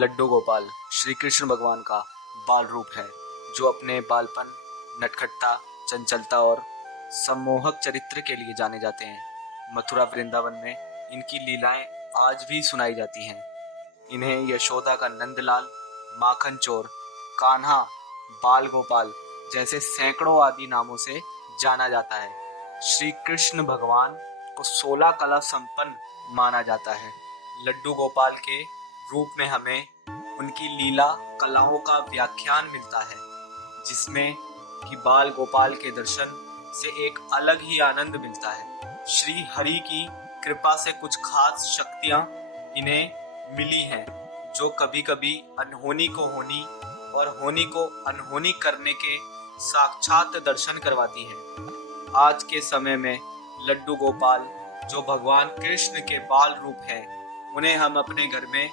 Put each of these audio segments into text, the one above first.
लड्डू गोपाल श्री कृष्ण भगवान का बाल रूप है, जो अपने बालपन, नटखटता, चंचलता और सम्मोहक चरित्र के लिए जाने जाते हैं। मथुरा वृंदावन में इनकी लीलाएं आज भी सुनाई जाती हैं। इन्हें यशोदा का नंदलाल, माखन चोर, कान्हा, बाल गोपाल जैसे सैकड़ों आदि नामों से जाना जाता है। श्री कृष्ण भगवान को 16 कला संपन्न माना जाता है। लड्डू गोपाल के रूप में हमें उनकी लीला कलाओं का व्याख्यान मिलता है, जिसमें कि बाल गोपाल के दर्शन से एक अलग ही आनंद मिलता है। श्री हरि की कृपा से कुछ खास शक्तियां इन्हें मिली हैं, जो कभी कभी अनहोनी को होनी और होनी को अनहोनी करने के साक्षात दर्शन करवाती हैं। आज के समय में लड्डू गोपाल जो भगवान कृष्ण के बाल रूप हैं, उन्हें हम अपने घर में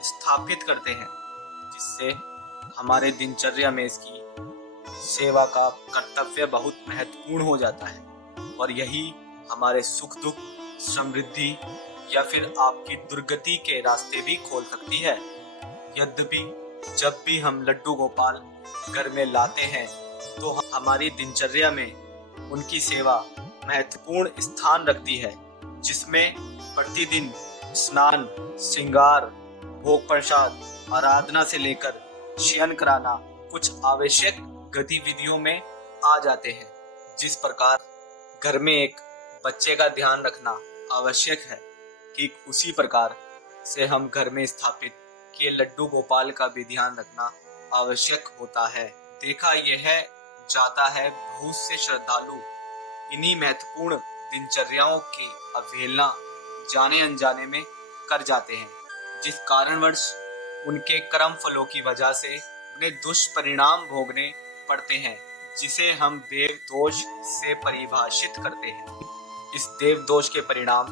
स्थापित करते हैं, जिससे हमारे दिनचर्या में इसकी सेवा का कर्तव्य बहुत महत्वपूर्ण हो जाता है और यही हमारे सुख दुख, समृद्धि या फिर आपकी दुर्गति के रास्ते भी खोल सकती है। यद्यपि जब भी हम लड्डू गोपाल घर में लाते हैं तो हमारी दिनचर्या में उनकी सेवा महत्वपूर्ण स्थान रखती है, जिसमें प्रतिदिन स्नान, श्रृंगार, भोग प्रसाद, आराधना से लेकर शयन कराना कुछ आवश्यक गतिविधियों में आ जाते हैं। जिस प्रकार घर में एक बच्चे का ध्यान रखना आवश्यक है, ठीक उसी प्रकार से हम घर में स्थापित किए लड्डू गोपाल का भी ध्यान रखना आवश्यक होता है। देखा यह जाता है बहुत से श्रद्धालु इन्हीं महत्वपूर्ण दिनचर्याओं की अवहेलना जाने अनजाने में कर जाते हैं, जिस कारणवश उनके कर्म फलों की वजह से उन्हें दुष्परिणाम भोगने पड़ते हैं, जिसे हम देव दोष से परिभाषित करते हैं। इस देव दोष के परिणाम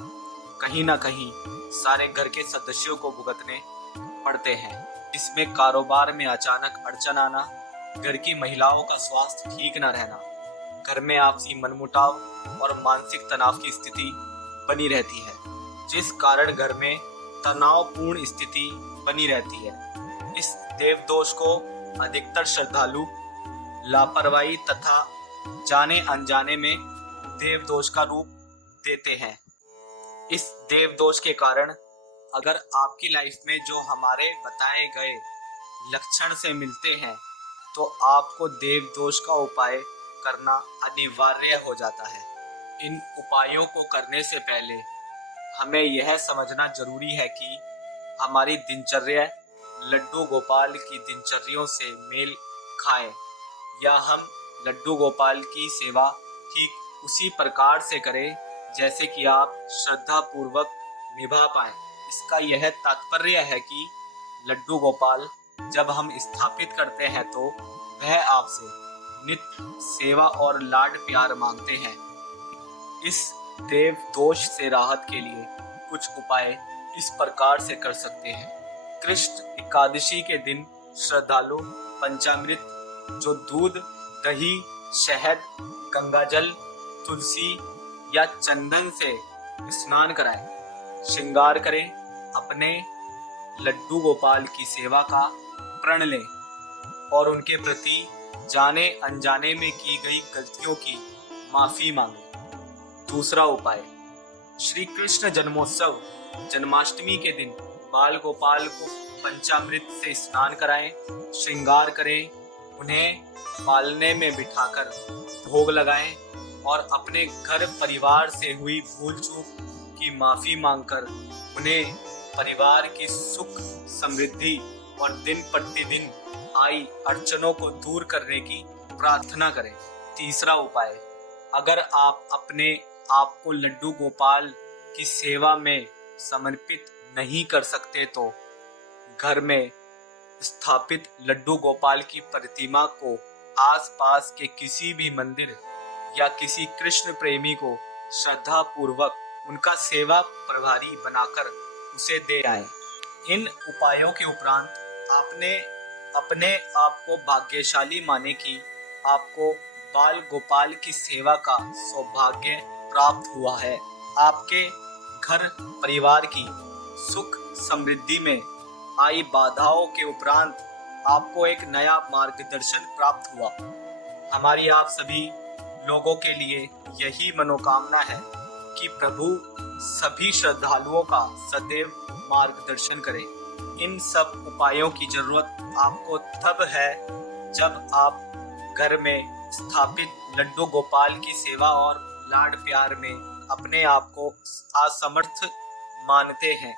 कहीं ना कहीं सारे घर के सदस्यों को भुगतने पड़ते हैं। इसमें कारोबार में अचानक अड़चन आना, घर की महिलाओं का स्वास्थ्य ठीक न रहना, घर में आपसी मनमुटाव और मानसिक तनाव की स्थिति बनी रहती है, जिस कारण घर में तनावपूर्ण स्थिति बनी रहती है। इस देव दोष को अधिकतर श्रद्धालु लापरवाही तथा जाने अनजाने में देव दोष का रूप देते हैं। इस देव दोष के कारण अगर आपकी लाइफ में जो हमारे बताए गए लक्षण से मिलते हैं, तो आपको देव दोष का उपाय करना अनिवार्य हो जाता है। इन उपायों को करने से पहले हमें यह समझना जरूरी है कि हमारी दिनचर्या लड्डू गोपाल की दिनचर्याओं से मेल खाए, या हम लड्डू गोपाल की सेवा ठीक उसी प्रकार से करें जैसे कि आप श्रद्धा पूर्वक निभा पाए। इसका यह तात्पर्य है कि लड्डू गोपाल जब हम स्थापित करते हैं तो वह आपसे नित्य सेवा और लाड प्यार मांगते हैं। इस देव दोष से राहत के लिए कुछ उपाय इस प्रकार से कर सकते हैं। कृष्ण एकादशी के दिन श्रद्धालु पंचामृत, जो दूध, दही, शहद, गंगाजल, तुलसी या चंदन से स्नान कराएं, श्रृंगार करें, अपने लड्डू गोपाल की सेवा का प्रण लें और उनके प्रति जाने अनजाने में की गई गलतियों की माफी मांगें। दूसरा उपाय, श्री कृष्ण जन्मोत्सव जन्माष्टमी के दिन बाल गोपाल को पंचामृत से स्नान कराएं, श्रृंगार करें, उन्हें पालने में बिठाकर भोग लगाएं और अपने घर परिवार से हुई भूल चूक की माफी मांगकर उन्हें परिवार की सुख समृद्धि और दिन प्रतिदिन आई अड़चनों को दूर करने की प्रार्थना करें। तीसरा उपाय, अगर आप अपने आप को लड्डू गोपाल की सेवा में समर्पित नहीं कर सकते तो घर में स्थापित लड्डू गोपाल की प्रतिमा को आसपास के किसी भी मंदिर या किसी कृष्ण प्रेमी को श्रद्धा पूर्वक उनका सेवा प्रभारी बनाकर उसे दे आए। इन उपायों के उपरांत आपने अपने आप को भाग्यशाली माने कि आपको बाल गोपाल की सेवा का सौभाग्य प्राप्त हुआ है। आपके घर परिवार की सुख समृद्धि में आई बाधाओं के उपरांत आपको एक नया मार्गदर्शन प्राप्त हुआ। हमारी आप सभी लोगों के लिए यही मनोकामना है कि प्रभु सभी श्रद्धालुओं का सदैव मार्गदर्शन करें। इन सब उपायों की जरूरत आपको तब है जब आप घर में स्थापित लड्डू गोपाल की सेवा और लाड प्यार में अपने आप को असमर्थ मानते हैं।